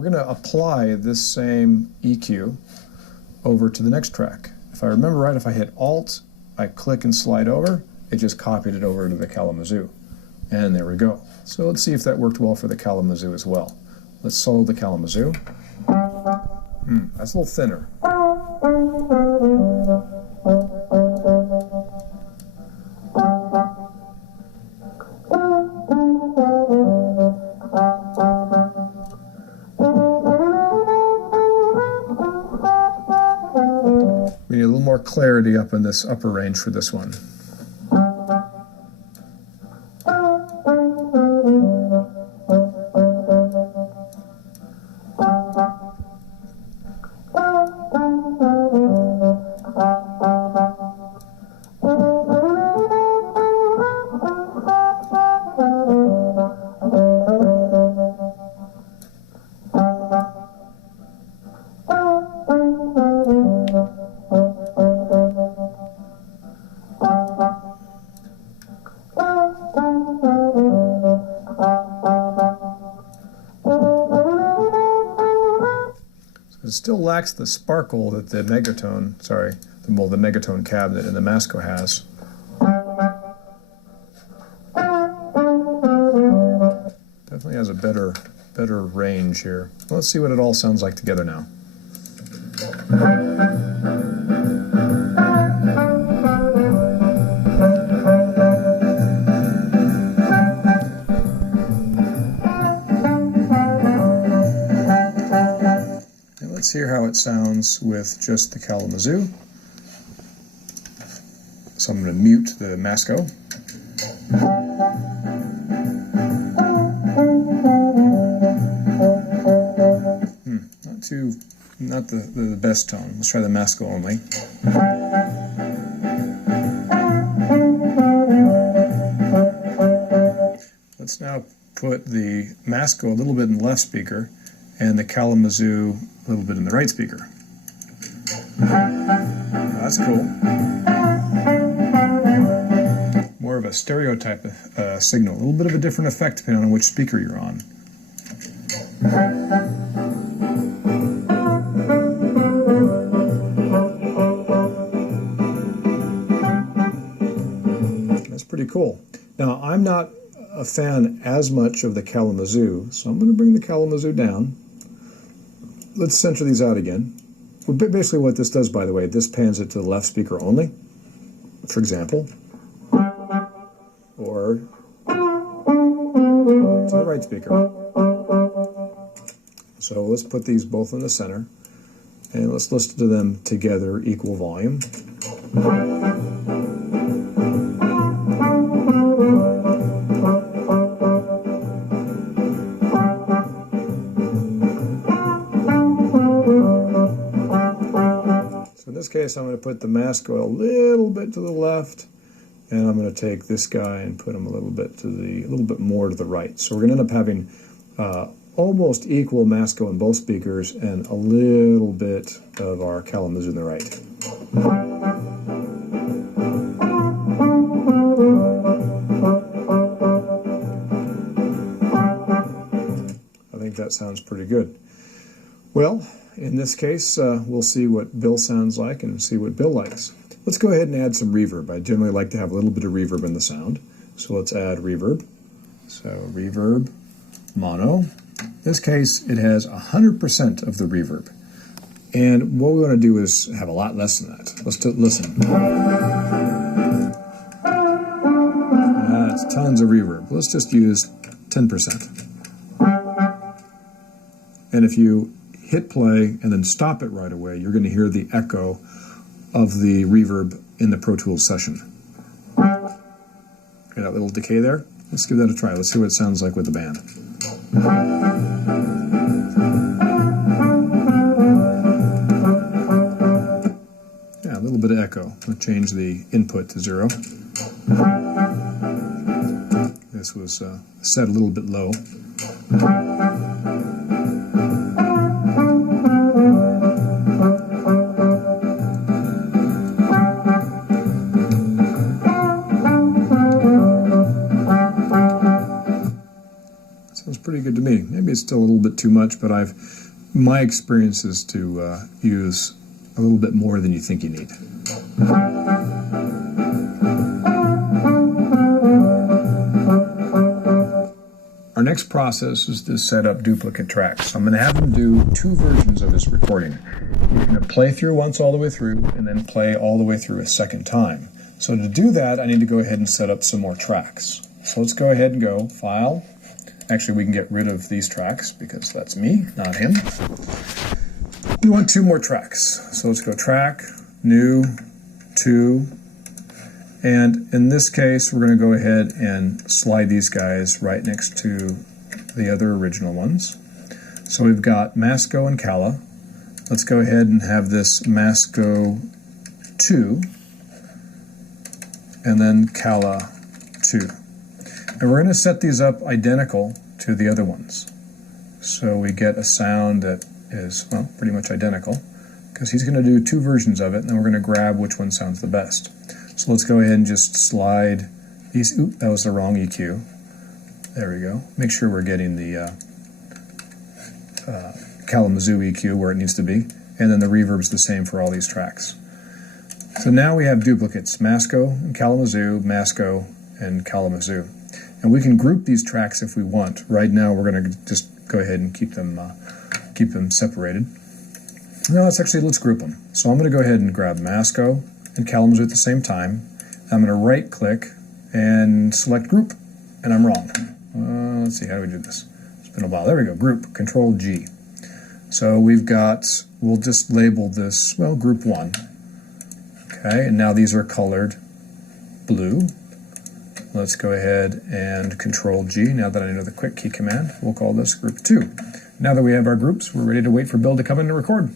we're going to apply this same EQ over to the next track. If I remember right, if I hit Alt, I click and slide over, it just copied it over to the Kalamazoo. And there we go. So let's see if that worked well for the Kalamazoo as well. Let's solo the Kalamazoo. That's a little thinner. We need a little more clarity up in this upper range for this one. It still lacks the sparkle that the Megatone, the Megatone cabinet in the Masco has. Definitely has a better range here. Let's see what it all sounds like together now. Let's hear how it sounds with just the Kalamazoo. So I'm going to mute the Masco. Not the best tone. Let's try the Masco only. Let's now put the Masco a little bit in the left speaker and the Kalamazoo a little bit in the right speaker. That's cool. More of a stereotype signal. A little bit of a different effect depending on which speaker you're on. That's pretty cool. Now, I'm not a fan as much of the Kalamazoo, so I'm going to bring the Kalamazoo down. Let's center these out again. Well, basically what this does, by the way, this pans it to the left speaker only, for example, or to the right speaker. So let's put these both in the center, and let's listen to them together, equal volume. In this case, I'm going to put the Masco a little bit to the left, and I'm going to take this guy and put him a little bit more to the right. So we're going to end up having almost equal Masco in both speakers and a little bit of our Kalamazoo in the right. I think that sounds pretty good. Well, in this case, we'll see what Bill sounds like and see what Bill likes. Let's go ahead and add some reverb. I generally like to have a little bit of reverb in the sound. So let's add reverb. So reverb, mono. In this case, it has 100% of the reverb. And what we want to do is have a lot less than that. Let's listen. That's tons of reverb. Let's just use 10%. And if you hit play and then stop it right away, you're going to hear the echo of the reverb in the Pro Tools session. Okay, that little decay there? Let's give that a try. Let's see what it sounds like with the band. Yeah, a little bit of echo. I'll change the input to 0. This was set a little bit low. pretty good to me. Maybe it's still a little bit too much, but my experience is to use a little bit more than you think you need. Our next process is to set up duplicate tracks. So I'm going to have him do 2 versions of this recording. We're going to play through once all the way through, and then play all the way through a second time. So to do that, I need to go ahead and set up some more tracks. So let's go ahead and go File. Actually, we can get rid of these tracks because that's me, not him. We want 2 more tracks. So let's go Track, New, 2. And in this case, we're going to go ahead and slide these guys right next to the other original ones. So we've got Masco and Cala. Let's go ahead and have this Masco 2 and then Cala 2. And we're going to set these up identical to the other ones. So we get a sound that is, well, pretty much identical, because he's going to do 2 versions of it, and then we're going to grab which one sounds the best. So let's go ahead and just slide these. Oop, that was the wrong EQ. There we go. Make sure we're getting the Kalamazoo EQ where it needs to be, and then the reverb's the same for all these tracks. So now we have duplicates, Masco and Kalamazoo, Masco and Kalamazoo. And we can group these tracks if we want. Right now we're going to just go ahead and keep them separated. Now let's group them. So I'm going to go ahead and grab Masco and Kalamazoo at the same time. I'm going to right click and select group, and I'm wrong. Let's see, how do we do this? It's been a while. There we go, group, Control G. So we'll just label this, well, group 1. Okay, and now these are colored blue. Let's go ahead and Control G. Now that I know the quick key command, we'll call this group 2. Now that we have our groups, we're ready to wait for Bill to come in and record.